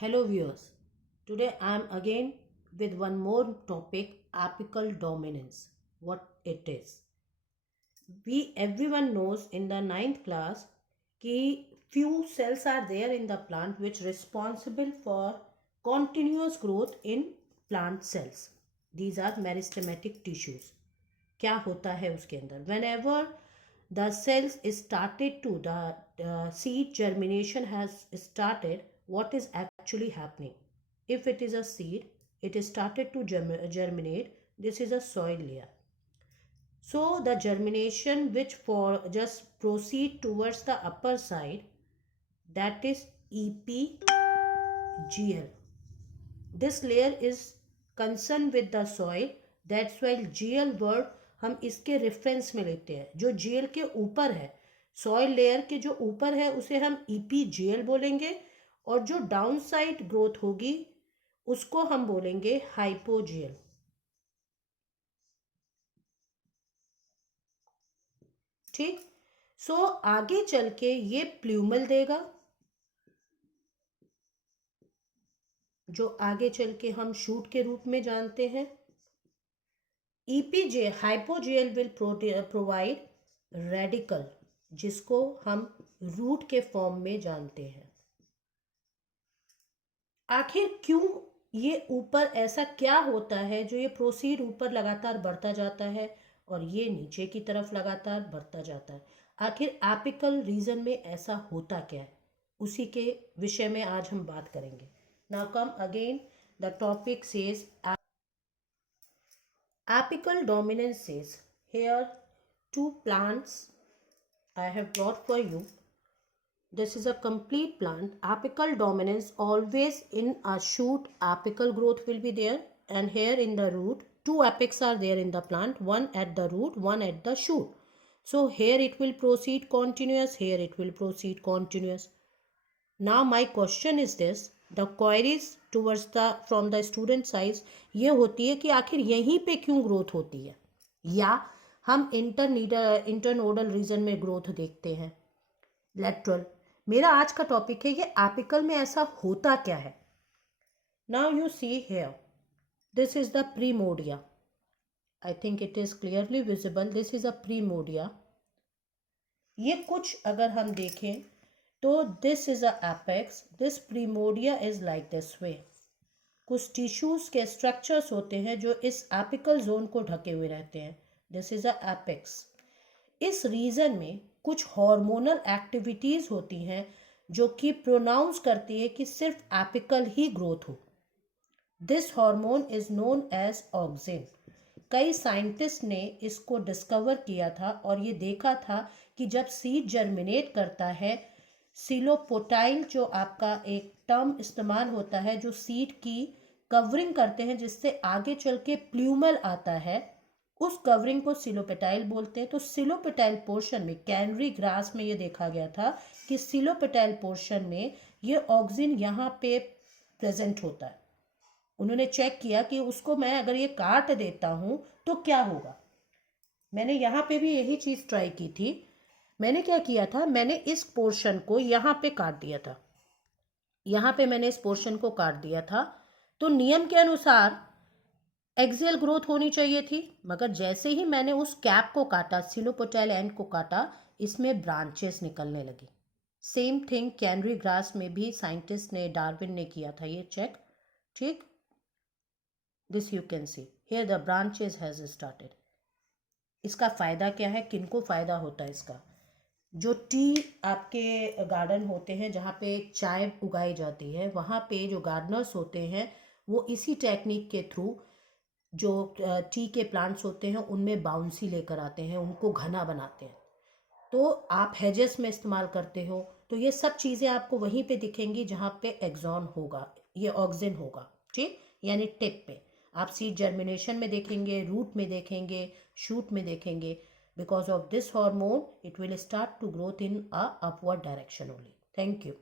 Hello viewers, today I am again with one more topic, apical dominance. What it is. Everyone knows in the ninth class कि few cells are there in the plant which responsible for continuous growth in plant cells. These are meristematic tissues. क्या होता है उसके अंदर? Whenever the cells is started to the seed germination has started, what is actually happening? If it is a seed, it is started to germinate. This is a soil layer. So the germination which for just proceed towards the upper side, that is EPGL. This layer is concerned with the soil. That's why GL word हम इसके reference में लेते हैं. जो GL के ऊपर है, soil layer के जो ऊपर है उसे हम EPGL बोलेंगे, और जो डाउन साइड ग्रोथ होगी उसको हम बोलेंगे हाइपोजीएल. ठीक. सो आगे चल के ये प्लूमल देगा, जो आगे चल के हम शूट के रूप में जानते हैं. EPJ hypogeal will provide radical, जिसको हम रूट के फॉर्म में जानते हैं. आखिर क्यों ये ऊपर ऐसा क्या होता है जो ये प्रोसीड ऊपर लगातार बढ़ता जाता है और ये नीचे की तरफ लगातार बढ़ता जाता है? आखिर एपिकल रीजन में ऐसा होता क्या है, उसी के विषय में आज हम बात करेंगे. Now come again, the topic says apical dominance says, here two plants I have brought for you. This is a complete plant. Apical dominance, always in a shoot apical growth will be there, and here in the root two apex are there in the plant, one at the root, one at the shoot. So here it will proceed continuous, here it will proceed continuous. Now my question is this, the queries towards the from the student size ये होती है कि आखिर यहीं पे क्यों growth होती है, या हम इंटरनोडल रीजन में ग्रोथ देखते हैं. लेटरल मेरा आज का टॉपिक है, ये एपिकल में ऐसा होता क्या है. Now you see here, this is the primordia. I think it is clearly visible. This is a primordia. ये कुछ अगर हम देखें तो this is a apex. This primordia is like this way. कुछ टिश्यूज के स्ट्रक्चर्स होते हैं जो इस एपिकल जोन को ढके हुए रहते हैं. This is a apex. इस रीजन में कुछ हार्मोनल एक्टिविटीज होती हैं जो कि प्रोनाउंस करती है कि सिर्फ एपिकल ही ग्रोथ हो. This hormone is known as auxin. कई साइंटिस्ट ने इसको डिस्कवर किया था और ये देखा था कि जब सीड जर्मिनेट करता है, सिलोपोटाइल जो आपका एक टर्म इस्तेमाल होता है जो सीड की कवरिंग करते हैं जिससे आगे चल के प्लूमल आता है, उस कवरिंग को सिलोपेटाइल बोलते हैं. तो सिलोपेटाइल पोर्शन में, कैनरी ग्रास में ये देखा गया था कि सिलोपेटाइल पोर्शन में ये ऑक्सिन यहाँ पे प्रेजेंट होता है. उन्होंने चेक किया कि उसको मैं अगर ये काट देता हूँ तो क्या होगा. मैंने यहाँ पे भी यही चीज़ ट्राई की थी. मैंने क्या किया था, मैंने इस पोर्शन को यहाँ पे काट दिया था. यहाँ पे मैंने इस पोर्शन को काट दिया था. तो नियम के अनुसार एक्सियल ग्रोथ होनी चाहिए थी, मगर जैसे ही मैंने उस कैप को काटा, सिलोपोटाइल एंड को काटा, इसमें ब्रांचेस निकलने लगी. सेम थिंग कैनरी ग्रास में भी साइंटिस्ट ने, डार्विन ने किया था ये चेक. ठीक. This you can see here the branches has started. इसका फ़ायदा क्या है, किनको फ़ायदा होता है इसका? जो टी आपके गार्डन होते हैं जहाँ पे चाय उगाई जाती है, वहाँ पे जो गार्डनर्स होते हैं वो इसी टेक्निक के थ्रू जो टी के प्लांट्स होते हैं उनमें बाउंसी लेकर आते हैं, उनको घना बनाते हैं. तो आप हेजेस में इस्तेमाल करते हो तो ये सब चीज़ें आपको वहीं पे दिखेंगी जहाँ पे एक्सॉन होगा, ये ऑक्सिन होगा. ठीक. यानी टिप पे आप सीड जर्मिनेशन में देखेंगे, रूट में देखेंगे, शूट में देखेंगे. Because of this hormone, it will start to growth in a upward direction only. Thank you.